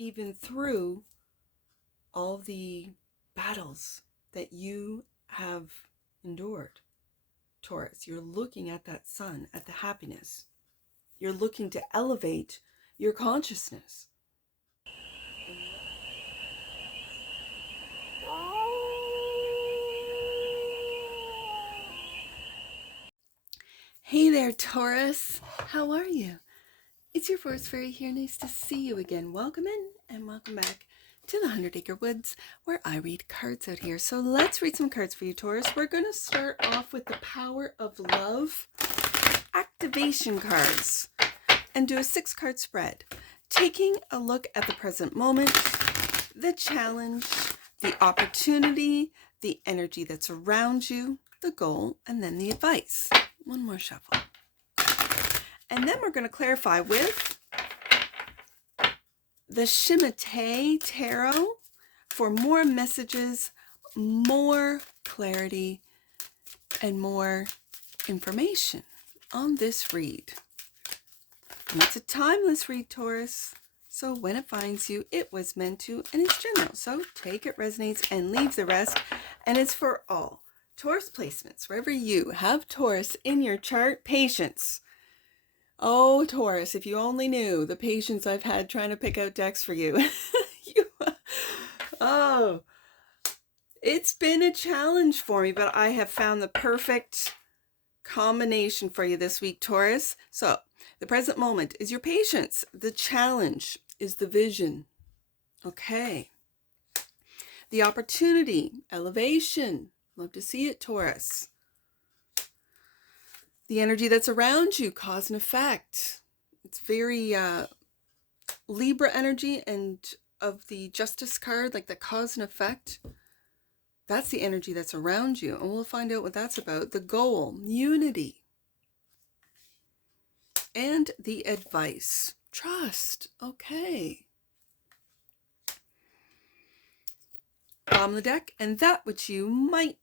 even through all the battles that you have endured. Taurus, you're looking at that sun, at the happiness. You're looking to elevate your consciousness. Hey there, Taurus. How are you? It's your Forest Fairy here. Nice to see you again. Welcome in and welcome back to the 100 Acre Woods, where I read cards out here. So let's read some cards for you, Taurus. We're going to start off with the Power of Love activation cards and do a 6-card spread, taking a look at the present moment, the challenge, the opportunity, the energy that's around you, the goal, and then the advice. One more shuffle. And then we're going to clarify with the SHIMILTEI Tarot for more messages, more clarity, and more information on this read. And it's a timeless read, Taurus. So when it finds you, it was meant to, and it's general. So take it resonates and leave the rest. And it's for all Taurus placements. Wherever you have Taurus in your chart, patience. Oh, Taurus, if you only knew the patience I've had trying to pick out decks for you. Oh, it's been a challenge for me, but I have found the perfect combination for you this week, Taurus. So the present moment is your patience. The challenge is the vision. Okay. The opportunity, elevation. Love to see it, Taurus. The energy that's around you, cause and effect. It's very Libra energy, and of the Justice card, like the cause and effect, that's the energy that's around you. And we'll find out what that's about. The goal, unity. And the advice, trust. Okay. Bottom of the deck, and that which you might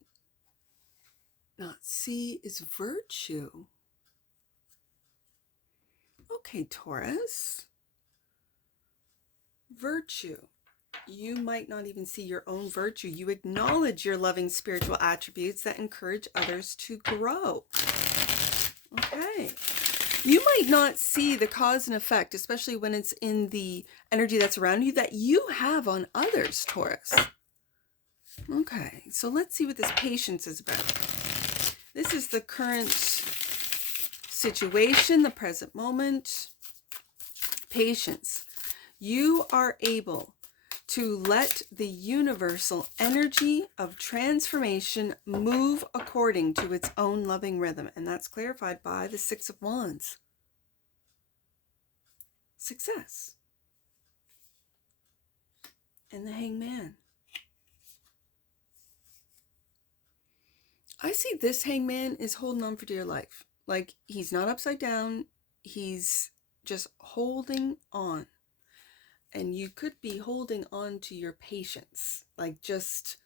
not see is virtue. Okay, Taurus. Virtue. You might not even see your own virtue. You acknowledge your loving spiritual attributes that encourage others to grow. Okay. You might not see the cause and effect, especially when it's in the energy that's around you, that you have on others, Taurus. Okay, so let's see what this patience is about. This is the current situation, the present moment. Patience. You are able to let the universal energy of transformation move according to its own loving rhythm. And that's clarified by the 6 of Wands. Success. And the Hangman. I see this Hangman is holding on for dear life. Like, he's not upside down. He's just holding on. And you could be holding on to your patience. Like, just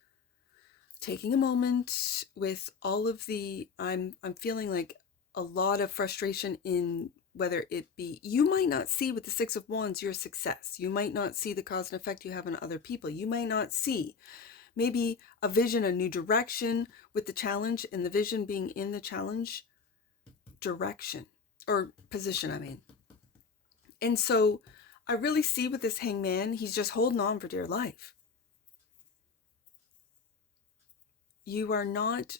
taking a moment with all of the, I'm feeling like a lot of frustration in whether it be, you might not see with the 6 of Wands your success. You might not see the cause and effect you have on other people. You might not see maybe a vision, a new direction with the challenge, and the vision being in the challenge direction or position, I mean. And so I really see with this Hangman, he's just holding on for dear life. You are not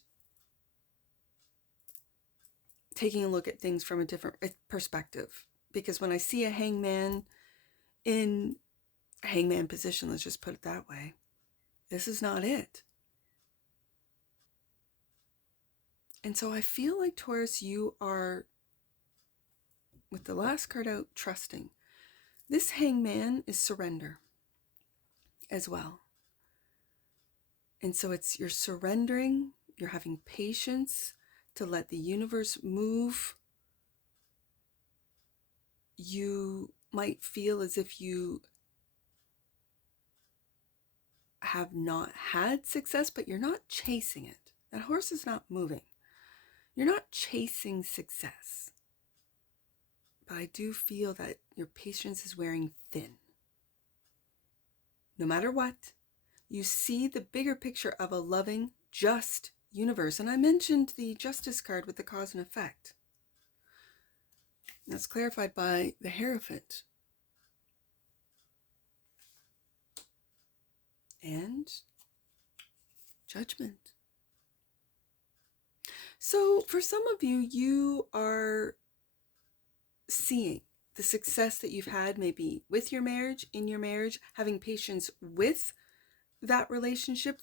taking a look at things from a different perspective. Because when I see a Hangman in a Hangman position, let's just put it that way, this is not it. And so I feel like, Taurus, you are, with the last card out, trusting. This Hangman is surrender as well. And so it's, you're surrendering, you're having patience to let the universe move. You might feel as if you have not had success, but you're not chasing it. That horse is not moving. You're not chasing success. But I do feel that your patience is wearing thin. no matter what, you see the bigger picture of a loving, just universe. And I mentioned the Justice card with the cause and effect. That's clarified by the Hierophant. And Judgment. So for some of you, you are seeing the success that you've had maybe with your marriage, in your marriage, having patience with that relationship,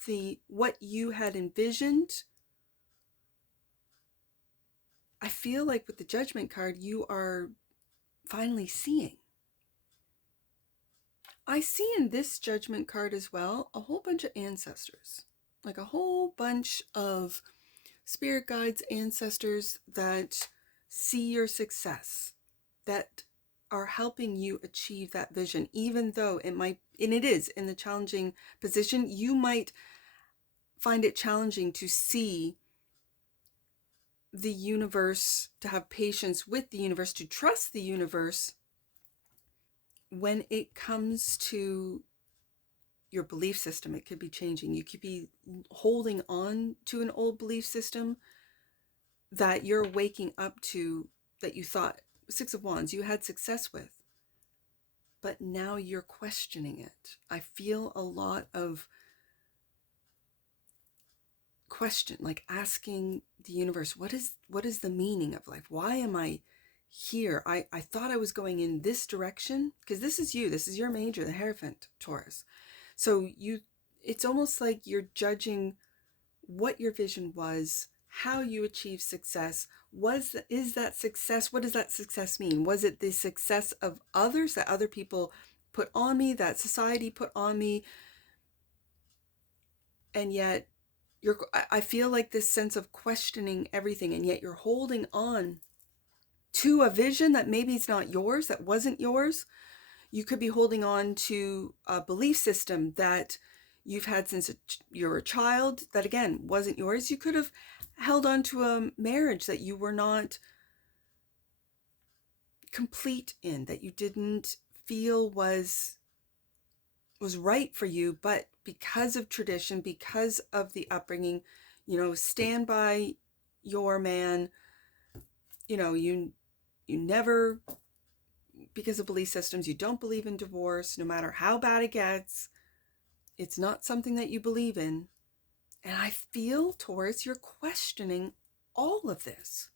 what you had envisioned. I feel like with the Judgment card, you are finally seeing. I see in this Judgment card as well a whole bunch of ancestors, like a whole bunch of spirit guides, ancestors that see your success, that are helping you achieve that vision, even though it might, and it is in the challenging position, you might find it challenging to see the universe, to have patience with the universe, to trust the universe when it comes to your belief system. It could be changing. You could be holding on to an old belief system that you're waking up to, that you thought, Six of Wands, you had success with, but now you're questioning it. I feel a lot of question, like asking the universe, what is the meaning of life? Why am I here? I thought I was going in this direction, because this is you, this is your major, the Hierophant, Taurus. So it's almost like you're judging what your vision was, how you achieve success. Is that success? What does that success mean? Was it the success of others, that other people put on me, that society put on me? And yet I feel like this sense of questioning everything, and yet you're holding on to a vision that maybe it's not yours, that wasn't yours. You could be holding on to a belief system that you've had since you're a child, that again wasn't yours. You could have held on to a marriage that you were not complete in, that you didn't feel was right for you, but because of tradition, because of the upbringing, stand by your man, you never, because of belief systems, you don't believe in divorce, no matter how bad it gets. It's not something that you believe in. And I feel, Taurus, you're questioning all of this.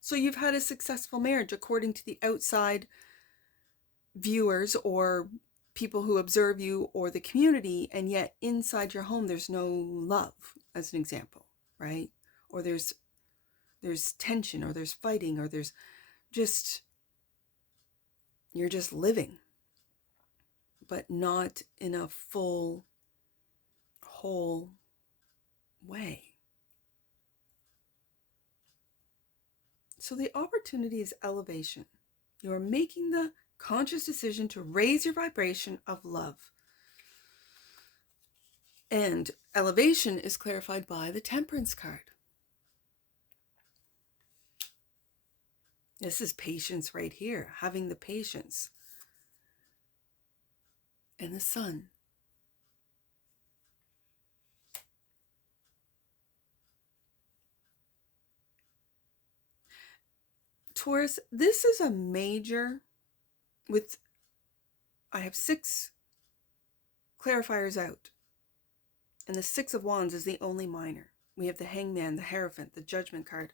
So you've had a successful marriage according to the outside viewers or people who observe you or the community, and yet inside your home there's no love, as an example, right? Or there's tension, or there's fighting, or there's just, you're just living, but not in a full, whole way. So the opportunity is elevation. You are making the conscious decision to raise your vibration of love. And elevation is clarified by the Temperance card. This is patience right here, having the patience. And the Sun. Taurus, this is a major I have 6 clarifiers out. And the Six of Wands is the only minor. We have the Hangman, the Hierophant, the Judgment card,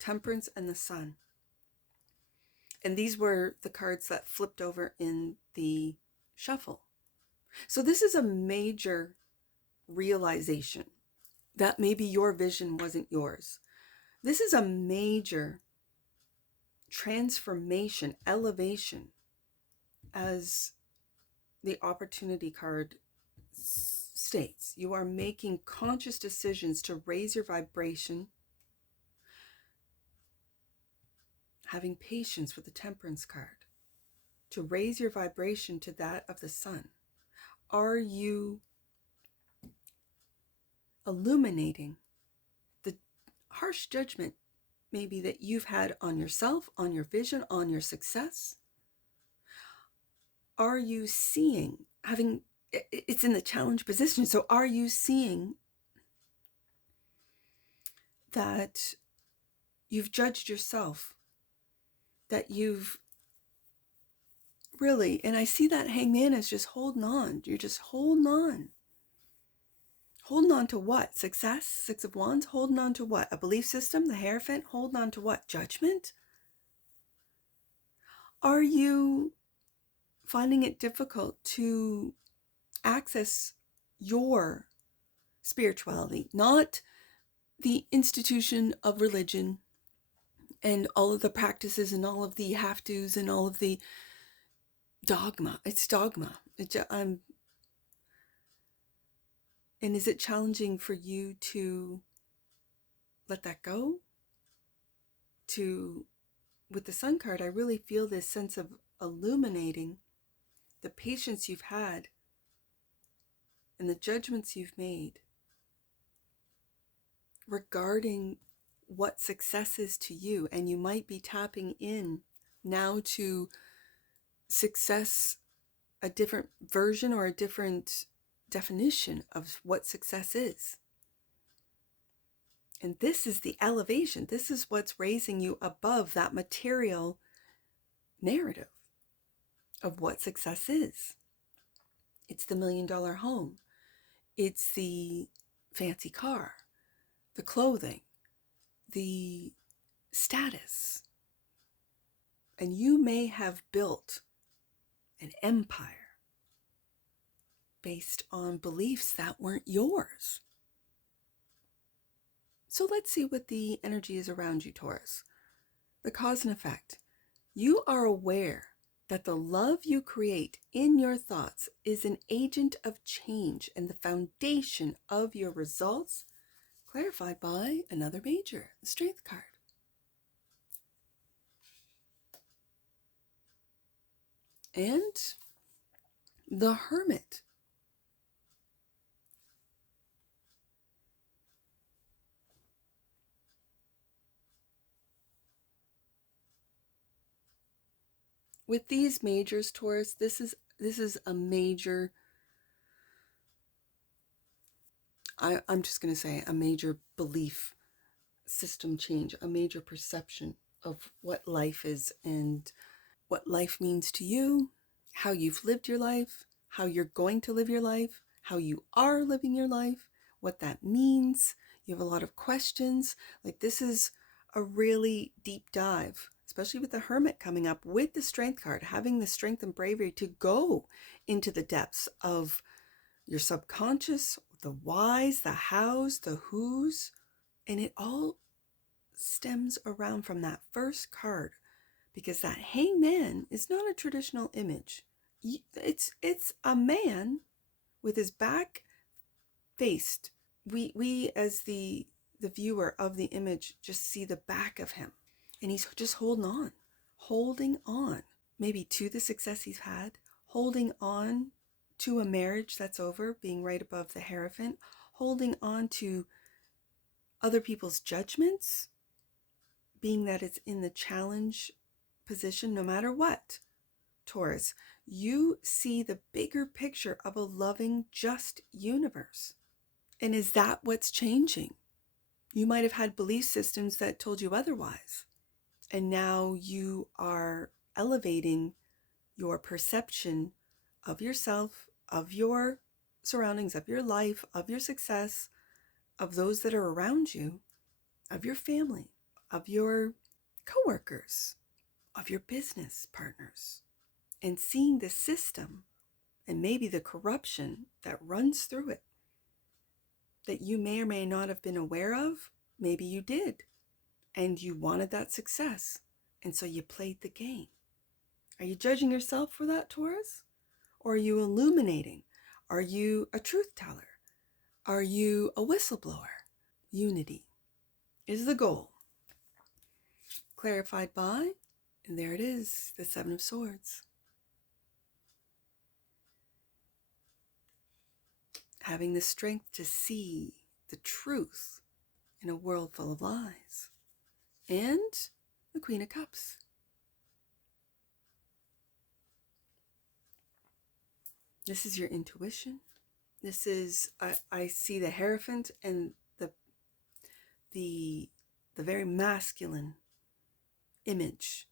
Temperance, and the Sun. And these were the cards that flipped over in the shuffle. So this is a major realization that maybe your vision wasn't yours. This is a major transformation, elevation, as the Opportunity card states. You are making conscious decisions to raise your vibration, having patience with the Temperance card, to raise your vibration to that of the Sun. Are you illuminating the harsh judgment maybe that you've had on yourself, on your vision, on your success? Are you seeing, having it's in the challenge position. So are you seeing that you've judged yourself, that you've really, and I see that hangman as just holding on. You're just holding on. Holding on to what? Success? Six of Wands? Holding on to what? A belief system? The Hierophant? Holding on to what? Judgment? Are you finding it difficult to access your spirituality, not the institution of religion and all of the practices and all of the have-tos and all of the dogma? It's dogma. And is it challenging for you to let that go? With the Sun card, I really feel this sense of illuminating the patience you've had and the judgments you've made regarding what success is to you. And you might be tapping in now to success, a different version or a different definition of what success is. And this is the elevation. This is what's raising you above that material narrative of what success is. It's the $1 million home. It's the fancy car, the clothing, the status. And you may have built an empire based on beliefs that weren't yours. So let's see what the energy is around you, Taurus. The cause and effect. You are aware that the love you create in your thoughts is an agent of change and the foundation of your results, clarified by another major, the Strength card. And the Hermit. With these majors, Taurus, this is a major, I'm just going to say a major belief system change, a major perception of what life is and what life means to you, how you've lived your life, how you're going to live your life, how you are living your life, what that means. You have a lot of questions. Like, this is a really deep dive, especially with the Hermit coming up, with the Strength card, having the strength and bravery to go into the depths of your subconscious, the whys, the hows, the whos, and it all stems around from that first card, because that hangman is not a traditional image. It's a man with his back faced. We as the viewer of the image just see the back of him, and he's just holding on, maybe to the success he's had, holding on to a marriage that's over, being right above the Hierophant, holding on to other people's judgments, being that it's in the challenge position. No matter what, Taurus, you see the bigger picture of a loving, just universe. And is that what's changing? You might have had belief systems that told you otherwise. And now you are elevating your perception of yourself, of your surroundings, of your life, of your success, of those that are around you, of your family, of your coworkers, of your business partners, and seeing the system and maybe the corruption that runs through it that you may or may not have been aware of. Maybe you did, and you wanted that success, and so you played the game. Are you judging yourself for that, Taurus? Or are you illuminating? Are you a truth teller? Are you a whistleblower? Unity is the goal. Clarified by, and there it is, the Seven of Swords. Having the strength to see the truth in a world full of lies. And the Queen of Cups. This is your intuition. This is, I see the Hierophant and the very masculine image.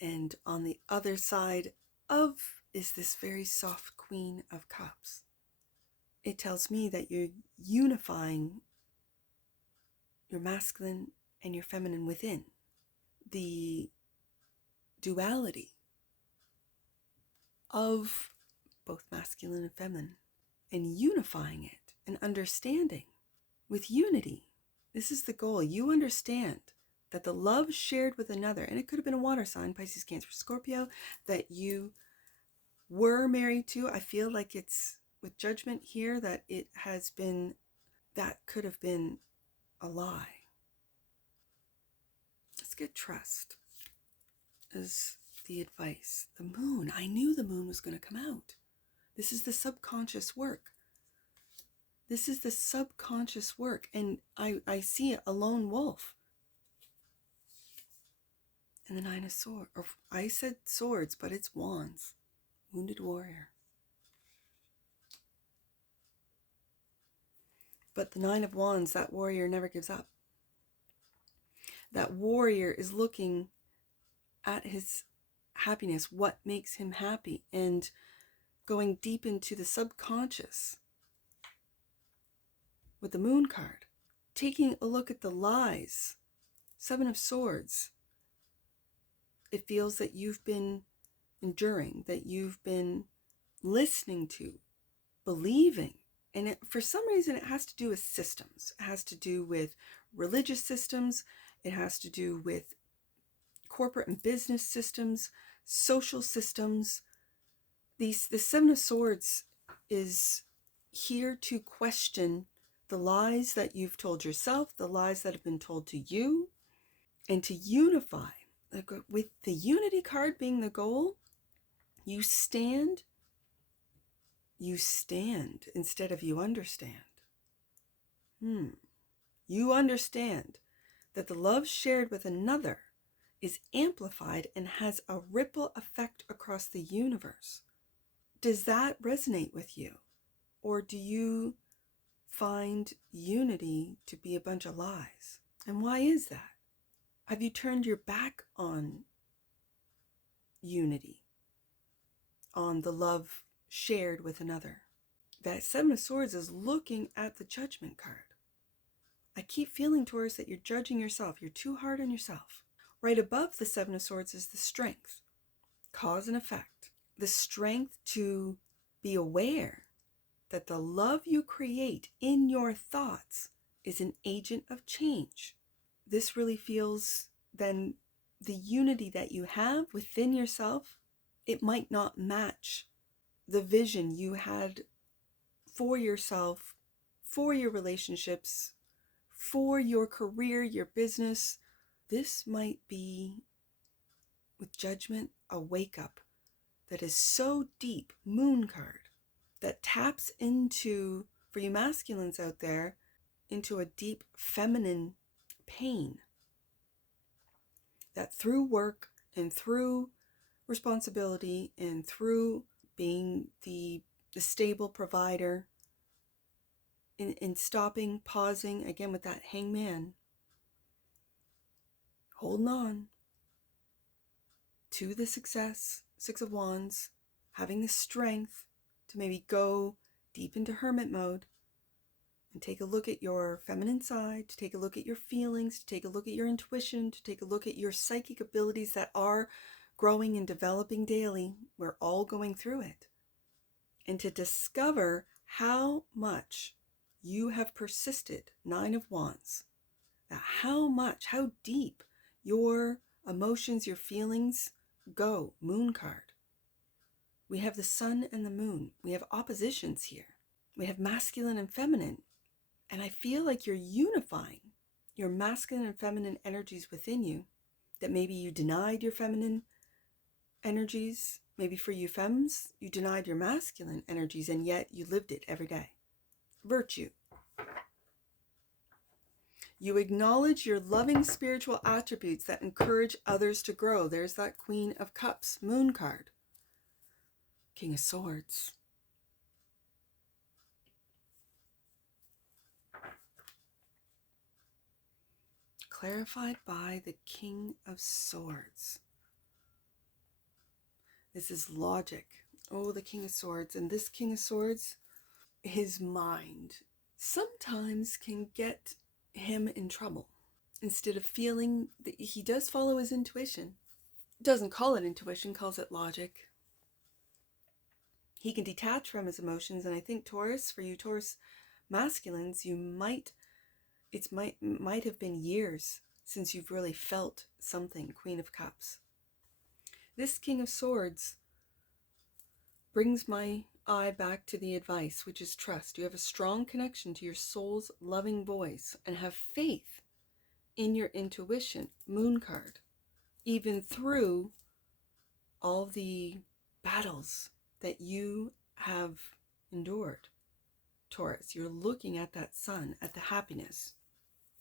And on the other side of is this very soft Queen of Cups. It tells me that you're unifying your masculine and your feminine within. The duality of both masculine and feminine, and unifying it and understanding with unity. This is the goal. You understand that the love shared with another, and it could have been a water sign, Pisces, Cancer, Scorpio, that you were married to. I feel like it's with Judgment here that it has been, that could have been a lie. Let's get trust as the advice. The moon. I knew the moon was going to come out. This is the subconscious work. This is the subconscious work. And I see a lone wolf. And the Nine of Swords. Or I said swords, but it's wands. Wounded warrior. But the Nine of Wands, that warrior never gives up. That warrior is looking at his happiness, what makes him happy, and going deep into the subconscious with the Moon card. Taking a look at the lies. Seven of Swords. It feels that you've been enduring, that you've been listening to, believing. And for some reason, it has to do with systems. It has to do with religious systems. It has to do with corporate and business systems, social systems. The Seven of Swords is here to question the lies that you've told yourself, the lies that have been told to you, and to unify. With the Unity card being the goal, you stand instead of you understand. You understand that the love shared with another is amplified and has a ripple effect across the universe. Does that resonate with you? Or do you find unity to be a bunch of lies? And why is that? Have you turned your back on unity, on the love shared with another? That Seven of Swords is looking at the Judgment card. I keep feeling, Taurus, that you're judging yourself. You're too hard on yourself. Right above the Seven of Swords is the strength, cause and effect. The strength to be aware that the love you create in your thoughts is an agent of change. This really feels then the unity that you have within yourself, it might not match the vision you had for yourself, for your relationships, for your career, your business. This might be, with Judgment, a wake-up that is so deep, Moon card, that taps into, for you masculines out there, into a deep feminine pain. That through work and through responsibility and through being the stable provider, in stopping, pausing, again with that Hangman, holding on to the success, Six of Wands, having the strength to maybe go deep into hermit mode and take a look at your feminine side, to take a look at your feelings, to take a look at your intuition, to take a look at your psychic abilities that are growing and developing daily. We're all going through it. And to discover how much you have persisted, Nine of Wands, how deep your emotions, your feelings go, Moon card. We have the Sun and the Moon. We have oppositions here. We have masculine and feminine. And I feel like you're unifying your masculine and feminine energies within you, that maybe you denied your feminine energies. Maybe for you femmes, you denied your masculine energies, and yet you lived it every day. Virtue. You acknowledge your loving spiritual attributes that encourage others to grow. There's that Queen of Cups, Moon card. King of Swords. clarified by the King of Swords. This is logic. Oh, the King of Swords. And this King of Swords, his mind sometimes can get him in trouble. Instead of feeling that he does follow his intuition, doesn't call it intuition, calls it logic. He can detach from his emotions, and I think Taurus, for you Taurus masculines, it might have been years since you've really felt something. Queen of Cups. This King of Swords brings my eye back to the advice, which is trust. You have a strong connection to your soul's loving voice and have faith in your intuition. Moon card. Even through all the battles that you have endured, Taurus, you're looking at that sun, at the happiness.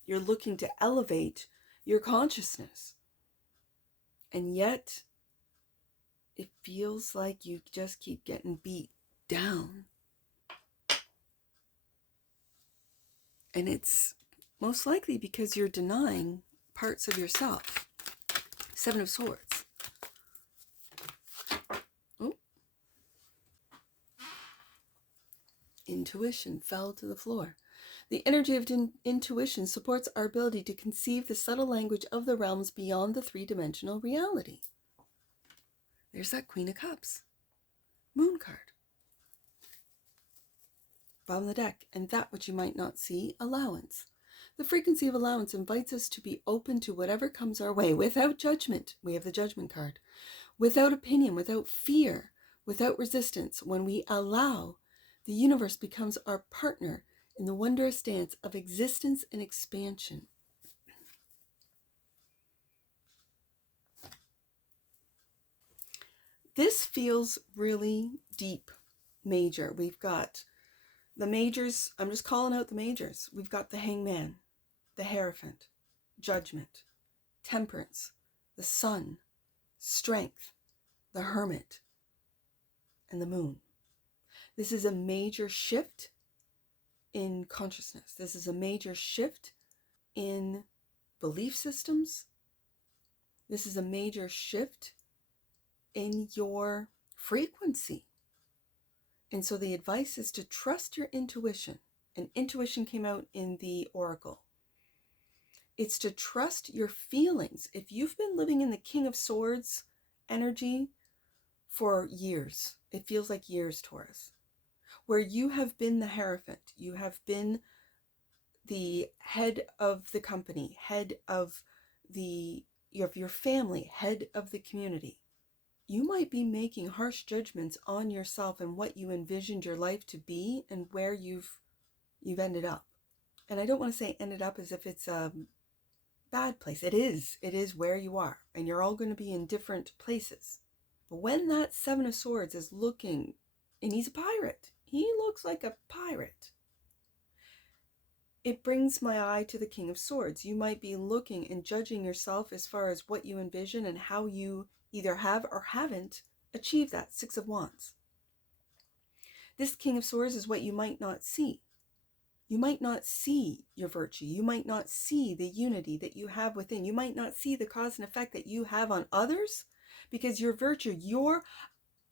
You're looking to elevate your consciousness. And yet, it feels like you just keep getting beat down. And it's most likely because you're denying parts of yourself. Seven of Swords. Oh. Intuition fell to the floor. The energy of intuition supports our ability to conceive the subtle language of the realms beyond the three-dimensional reality. There's that Queen of Cups. Moon card. Bottom of the deck. And that which you might not see, allowance. The frequency of allowance invites us to be open to whatever comes our way without judgment. We have the Judgment card. Without opinion, without fear, without resistance. When we allow, the universe becomes our partner in the wondrous dance of existence and expansion. This feels really deep, major. We've got the majors. I'm just calling out the majors. We've got the Hangman, the Hierophant, Judgment, Temperance, the Sun, Strength, the Hermit, and the Moon. This is a major shift in consciousness. This is a major shift in belief systems. This is a major shift in your frequency. And so the advice is to trust your intuition. And intuition came out in the Oracle. It's to trust your feelings. If you've been living in the King of Swords energy for years, it feels like years, Taurus, where you have been the Hierophant, you have been the head of the company, head of your family, head of the community. You might be making harsh judgments on yourself and what you envisioned your life to be and where you've ended up. And I don't want to say ended up as if it's a bad place. It is where you are, and you're all going to be in different places. But when that Seven of Swords is looking, and he's a pirate, he looks like a pirate. It brings my eye to the King of Swords. You might be looking and judging yourself as far as what you envision and how you either have or haven't achieved that. Six of Wands. This King of Swords is what you might not see. You might not see your virtue. You might not see the unity that you have within. You might not see the cause and effect that you have on others, because your virtue,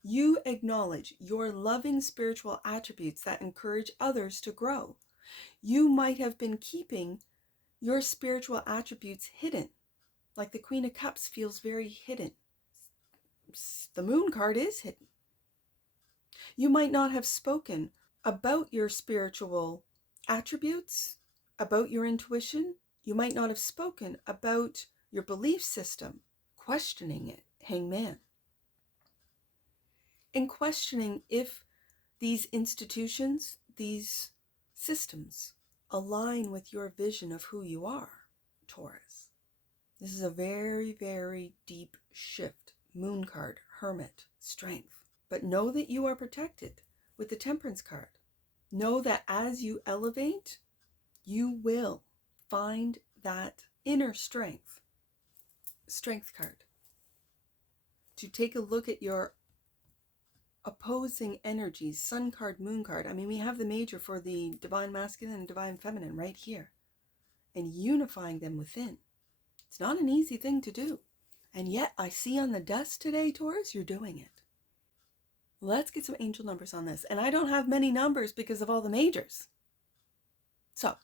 you acknowledge your loving spiritual attributes that encourage others to grow. You might have been keeping your spiritual attributes hidden. Like the Queen of Cups feels very hidden. The Moon card is hidden. You might not have spoken about your spiritual attributes, about your intuition. You might not have spoken about your belief system, questioning it, Hangman. And questioning if these institutions, these systems align with your vision of who you are, Taurus. This is a very, very deep shift. Moon card, Hermit, Strength. But know that you are protected with the Temperance card. Know that as you elevate, you will find that inner strength. Strength card. To take a look at your opposing energies, Sun card, Moon card. I mean, we have the major for the Divine Masculine and Divine Feminine right here. And unifying them within. It's not an easy thing to do. And yet I see on the desk today, Taurus, you're doing it. Let's get some angel numbers on this. And I don't have many numbers because of all the majors. So,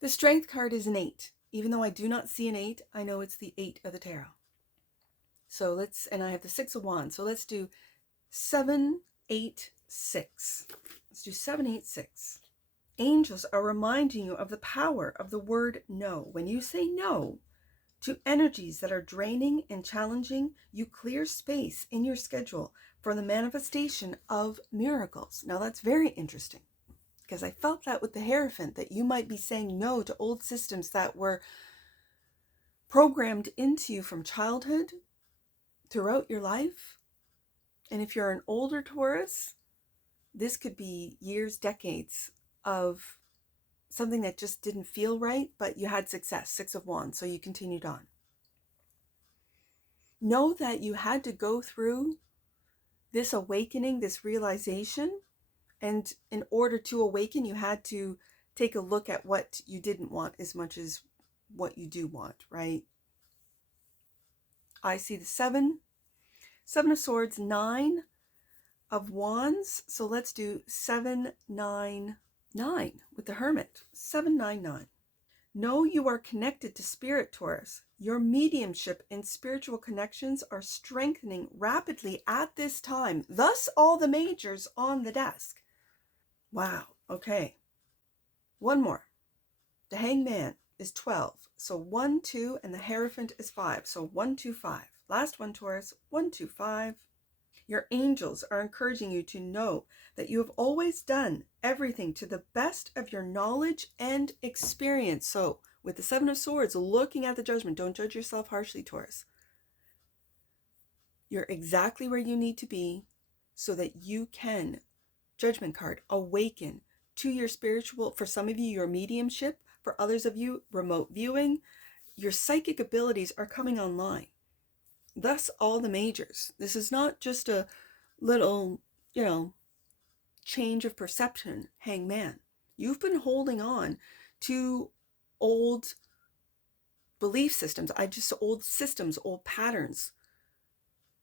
the Strength card is an 8. Even though I do not see an 8, I know it's the 8 of the tarot. So and I have the 6 of Wands. So let's do 7, 8, 6. Let's do 7, 8, 6. Angels are reminding you of the power of the word no. When you say no to energies that are draining and challenging, you clear space in your schedule for the manifestation of miracles. Now that's very interesting, because I felt that with the Hierophant, that you might be saying no to old systems that were programmed into you from childhood throughout your life. And if you're an older Taurus, this could be years, decades of something that just didn't feel right, but you had success, 6 of Wands, so you continued on. Know that you had to go through this awakening, this realization, and in order to awaken, you had to take a look at what you didn't want as much as what you do want, right? I see the 7 of Swords, 9 of Wands. So let's do 7, 9, 9 with the Hermit. 7, 9, 9. Know you are connected to spirit, Taurus. Your mediumship and spiritual connections are strengthening rapidly at this time. Thus, all the majors on the desk. Wow. Okay. One more. The Hangman is 12. So 1, 2, and the Hierophant is 5. So 1, 2, 5. Last one, Taurus. 1, 2, 5. Your angels are encouraging you to know that you have always done everything to the best of your knowledge and experience. So with the 7 of Swords, looking at the Judgment, don't judge yourself harshly, Taurus. You're exactly where you need to be so that you can, Judgment card, awaken to your spiritual, for some of you, your mediumship, for others of you, remote viewing. Your psychic abilities are coming online. Thus, all the majors. This is not just a little, change of perception, Hangman. You've been holding on to old belief systems, old systems, old patterns.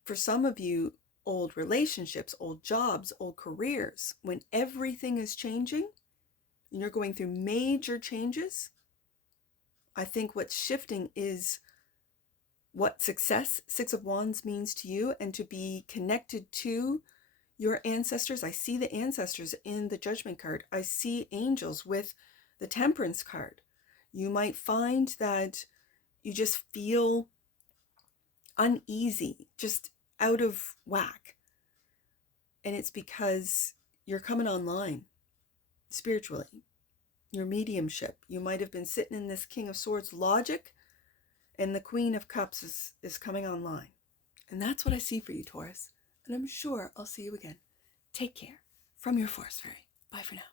For some of you, old relationships, old jobs, old careers. When everything is changing and you're going through major changes, I think what's shifting is what success, 6 of Wands, means to you, and to be connected to your ancestors. I see the ancestors in the Judgment card. I see angels with the Temperance card. You might find that you just feel uneasy, just out of whack. And it's because you're coming online spiritually. Your mediumship. You might have been sitting in this King of Swords logic, and the Queen of Cups is coming online. And that's what I see for you, Taurus. And I'm sure I'll see you again. Take care. From your Forest Fairy. Bye for now.